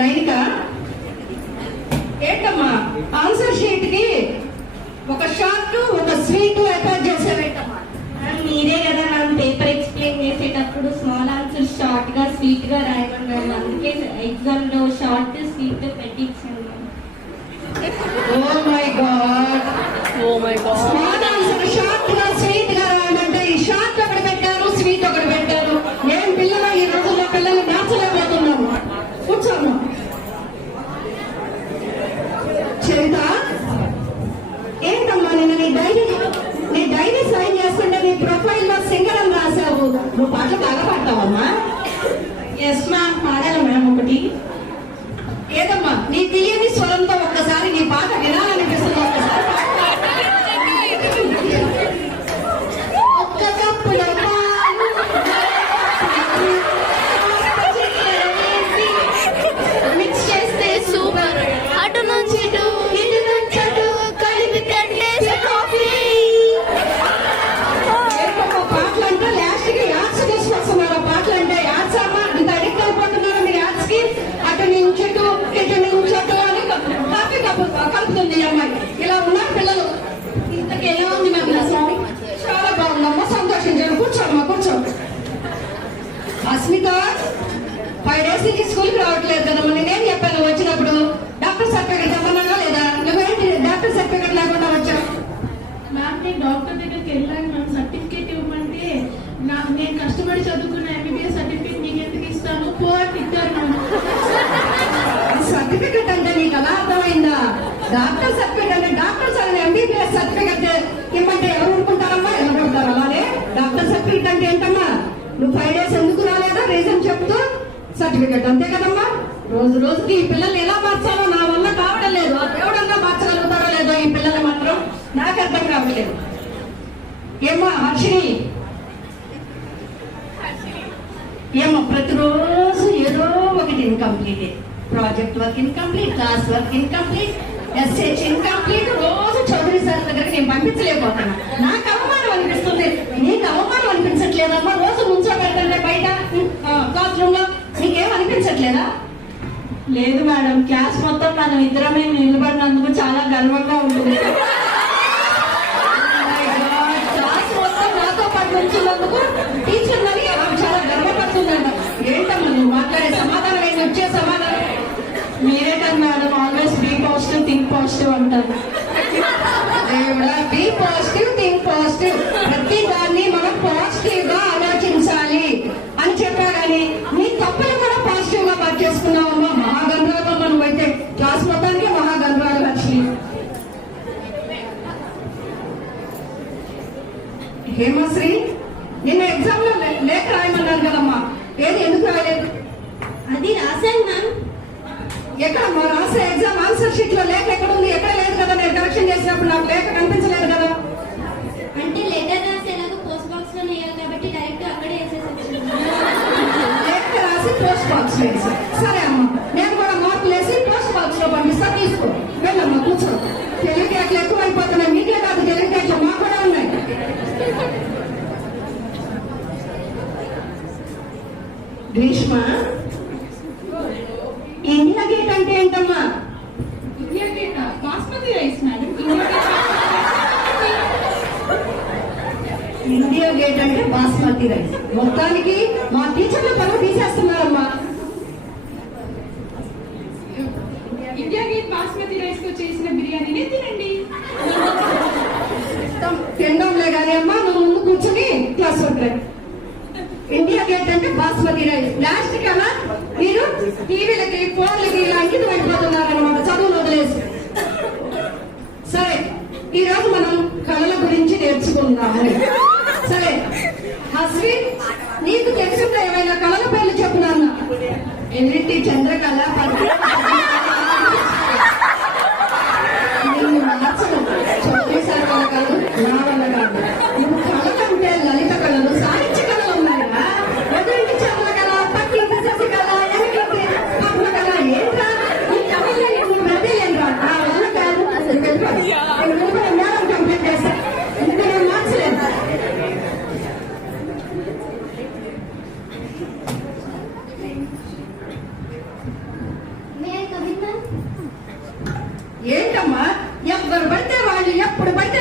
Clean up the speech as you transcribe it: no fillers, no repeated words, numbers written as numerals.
నైనిక ఏంటమ్మా answer sheet కి ఒక షార్ట్ ఒక స్వీట్ అటాచ్ చేసేవేంటమ్మా? మీరే కదా నాకు పేపర్ ఎక్స్ప్లెయిన్ చేసేటప్పుడు స్మాల్ ఆన్సర్ షార్ట్ గా స్వీట్ గా రాయమన్నారు. అందుకే ఎగ్జామ్ లో షార్ట్ స్వీట్ పెట్టించాను. Oh my God, small answer short గా స్వీట్ గా రాయమంటే ఈ షార్ట్ ఒకటి పెట్టారు, స్వీట్ ఒకటి పెట్టారు. ఏం పిల్లలు ఈ రోజుల్లో పిల్లలు మార్చలేకపోతున్నాము. కూర్చోమ్మా. చరిత ఏంటమ్మా నిన్న నీ డైరీ సైన్ చేస్తుంటే నీ ప్రొఫైల్ లో సింగర్ అని రాశావు. నువ్వు పాటలు బాగా పాడతావమ్మా? ఎస్ మ్యామ్, పాడాలి మ్యామ్ ఒకటి. ఏదమ్మా నీ తీయని స్వరంతో ఒక్కసారి నీ పాట వినాలనిపిస్తుంది. ఒక్కసారి ఒక్క కప్పులో మిక్స్ చేస్తే సూపర్, అటు నుంచి ఇటు ఇటు నుంచి అటు కలిపి కట్టేసి కాఫీ. పాటలు అంటే లాస్ట్ కి యాడ్స్ తీసుకొస్తున్నారు. పాటలు అంటే యాడ్స్ అమ్మా ఇంత అడిక్ట్ అయిపోతున్నారు మీరు యాడ్స్ కి. అటు నుంచి ఇటు నుంచి అటు అని కాఫీ కలుపుతుంది ఈ అమ్మాయి. ఇలా ఉన్నారు పిల్లలు. ఇంతకు ఎలా ఉంది మ్యామ్? చాలా బాగుందమ్మా, సంతోషించాను. కూర్చోమ్మా కూర్చో. అస్మిత 5 days నుంచి స్కూల్కి రావట్లేదు కదమ్మా. నేనేం చెప్పాను వచ్చినప్పుడు? డాక్టర్ సర్టిఫికెట్ ఇవ్వమన్నా లేదా? నువ్వేంటి డాక్టర్ సర్టిఫికెట్ లేకుండా వచ్చావు? మ్యామ్ నేను డాక్టర్ దగ్గరికి వెళ్ళాను మ్యామ్. సర్టిఫికేట్ ఇవ్వమంటే నేను కష్టపడి చదువుకున్న ఎంబీబీఎస్ సర్టిఫికేట్ నీకు ఎందుకు ఇస్తాను పో అని తిట్టారు మ్యామ్. సర్టిఫికెట్ అంటే నీకు అలా అర్థమైందా? డాక్టర్ సర్టిఫికెట్ అంటే డాక్టర్ చదివిన ఎంబీబీఎస్ సర్టిఫికెట్ ఇవ్వమంటే ఎవరు ఊరుకుంటారమ్మా? ఎవరు కొడతారు? అలానే డాక్టర్ సర్టిఫికెట్ అంటే ఏంటమ్మా? నువ్వు 5 days ఎందుకు రాలేదా రీజన్ చెప్తూ సర్టిఫికెట్ అంతే కదమ్మా. రోజు రోజుకి ఈ పిల్లల్ని ఎలా మార్చాలో నా వల్ల కావడం లేదు. ఎవడన్నా మార్చగలుగుతారో లేదో ఈ పిల్లలు మాత్రం నాకు అర్థం కావట్లేదు. ఏమ్మా హర్షిని, ఏమో ప్రతిరోజు ఏదో ఒకటి incomplete. Project work incomplete, class work incomplete, SH incomplete. రోజు చౌదరి సార్ దగ్గరికి నేను పంపించలేకపోతున్నా. నాకు అవమానం అనిపిస్తుంది. నీకు అవమానం అనిపించట్లేదమ్మా? రోజు నుంచోబెట్టండి బయట క్లాస్ రూమ్ లో. నీకేం అనిపించట్లేదా? లేదు మేడం, క్లాస్ మొత్తం మనం ఇద్దరమే నిలబడినందుకు చాలా గర్వంగా ఉంటుంది. క్లాస్ మొత్తం నాతో పాటు నుంచున్నందుకు టీచర్ అని చాలా గర్వపడుతుందంట. ఏంటమ్మా నువ్వు మాట్లాడే సమాధానం ఏంటి? వచ్చే సమాధానం మీరే కదా madam always be positive think positive అంటారు. Be positive think positive. ప్రతి దాన్ని మనం పాజిటివ్ గా ఆలోచించాలి అని చెప్పా. కానీ నీ తప్పులు కూడా పాజిటివ్ గా పని చేసుకున్నావమ్మా. మహాగంధ్రాలు నువ్వైతే క్లాస్ మొత్తానికి మహాగంధ్రాలు. లక్ష్మి హేమశ్రీ నిన్న ఎగ్జామ్ లో లేఖ రాయమన్నారు కదమ్మా. ఏది ఎందుకు రాయలేదు? అది రాశాను మ్యామ్. ఎక్కడమ్మా రాసే ఎగ్జామ్ ఆన్సర్ షీట్ లో లేఖ ఎక్కడ ఉంది? ఎక్కడ లేదు కదా. నేను కరెక్షన్ చేసినప్పుడు నాకు లేఖ కనిపించలేదు కదా. అంటే లెటర్ రాసేలాగా పోస్ట్ బాక్స్ లో వేయాలి కాబట్టి డైరెక్ట్ అక్కడే వేసేసాను. లేఖ రాసి పోస్ట్ బాక్స్ లో వేసి. సరే అమ్మా, నేను కూడా మార్కులు వేసి పోస్ట్ బాక్స్ లో పంపిస్తా. తీసుకో, వెళ్ళమ్మా కూర్చో. తెలివితేటలు ఎక్కువ అయిపోతున్నాయి. మీకే కాదు తెలివితేటలు మాకు కూడా ఉన్నాయి. గ్రీష్మ, ఇండియా గేట్ అంటే ఏంటమ్మా? India gate basmati rice madam. India gate అంటే బాస్మతి రైస్. మొత్తానికి మా టీచర్లు పనులు తీసేస్తున్నారమ్మా. ఇండియా గేట్ బాస్మతి రైస్ తో చేసిన బిర్యానీనే తినండి. తినడంలే కానీ అమ్మా నువ్వు ముందు కూర్చొని క్లాస్ వర్క్. ఇండియా గేట్ అంటే బాస్మతి రైస్. లాస్ట్ కి అలా మీరు టీవీలకి ఫోన్లకి ఇలా అంకితం అయిపోతున్నారు అనమాట, చదువులు వదిలేసి. సరే, ఈ రోజు మనం కళల గురించి నేర్చుకుందాము. సరే హస్వి, నీకు తెలిసిన ఏమైనా కళల పేర్లు చెప్పున్నాను. ఎన్నింటి చంద్రకళ నేను మార్చను. చౌదరిసారి వాళ్ళ కళలు నా వల్ల కాదు. నువ్వు కళలంటే లలిత కళలు, సాహిత్య కళలు ఉన్నాయా? ఎదురింటి చంద్ర కళ, పక్కింటి శశి కళ, ఎన్నింటి పద్మ కళ. ఏంట్రా ఈ కళలు నువ్వు మెదలేనురా. నా వల్ల కాదు. మేడం కంప్లీట్ చేస్తా. ఇంకా నేను మార్చలేదు. ఎవరు పడితే వాళ్ళు ఎప్పుడు పడితే